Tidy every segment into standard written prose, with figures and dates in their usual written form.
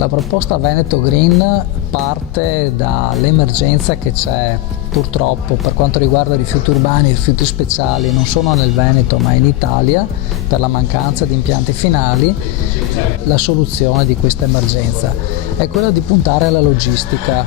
La proposta Veneto Green parte dall'emergenza che c'è purtroppo per quanto riguarda i rifiuti urbani e i rifiuti speciali, non solo nel Veneto ma in Italia, per la mancanza di impianti finali. La soluzione di questa emergenza è quella di puntare alla logistica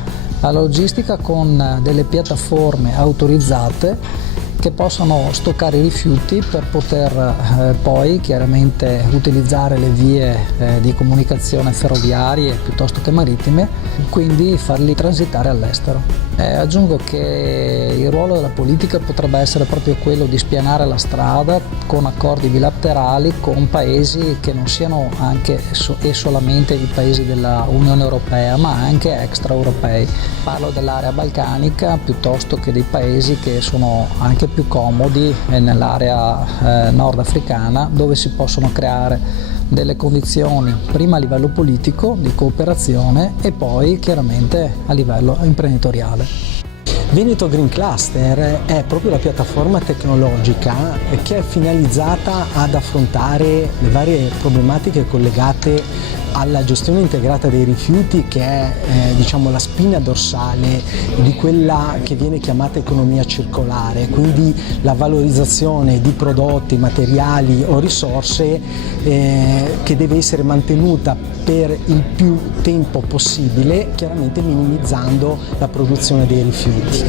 con delle piattaforme autorizzate che possono stoccare i rifiuti per poter poi chiaramente utilizzare le vie di comunicazione ferroviarie piuttosto che marittime, quindi farli transitare all'estero. Aggiungo che il ruolo della politica potrebbe essere proprio quello di spianare la strada con accordi bilaterali con paesi che non siano anche e solamente i paesi della Unione Europea ma anche extraeuropei. Parlo dell'area balcanica piuttosto che dei paesi che sono anche più comodi nell'area nordafricana, dove si possono creare delle condizioni prima a livello politico di cooperazione e poi chiaramente a livello imprenditoriale. Veneto Green Cluster è proprio la piattaforma tecnologica che è finalizzata ad affrontare le varie problematiche collegate alla gestione integrata dei rifiuti, che è diciamo la spina dorsale di quella che viene chiamata economia circolare, quindi la valorizzazione di prodotti, materiali o risorse che deve essere mantenuta per il più tempo possibile, chiaramente minimizzando la produzione dei rifiuti.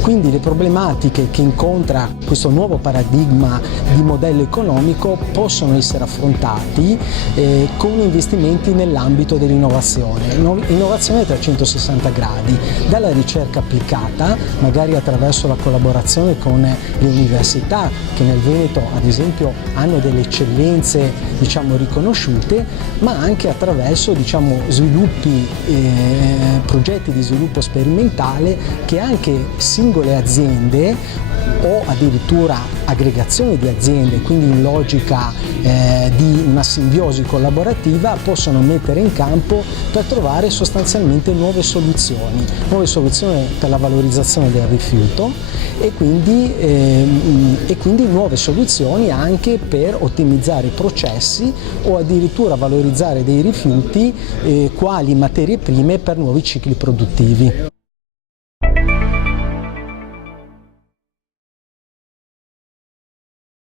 Quindi le problematiche che incontra questo nuovo paradigma di modello economico possono essere affrontati con investimenti nell'ambito dell'innovazione, innovazione a 360 gradi, dalla ricerca applicata, magari attraverso la collaborazione con le università che nel Veneto ad esempio hanno delle eccellenze diciamo riconosciute, ma anche attraverso diciamo sviluppi, progetti di sviluppo sperimentale che anche singole aziende o addirittura aggregazioni di aziende, quindi in logica di una simbiosi collaborativa, possono mettere in campo per trovare sostanzialmente nuove soluzioni per la valorizzazione del rifiuto e quindi nuove soluzioni anche per ottimizzare i processi o addirittura valorizzare dei rifiuti quali materie prime per nuovi cicli produttivi.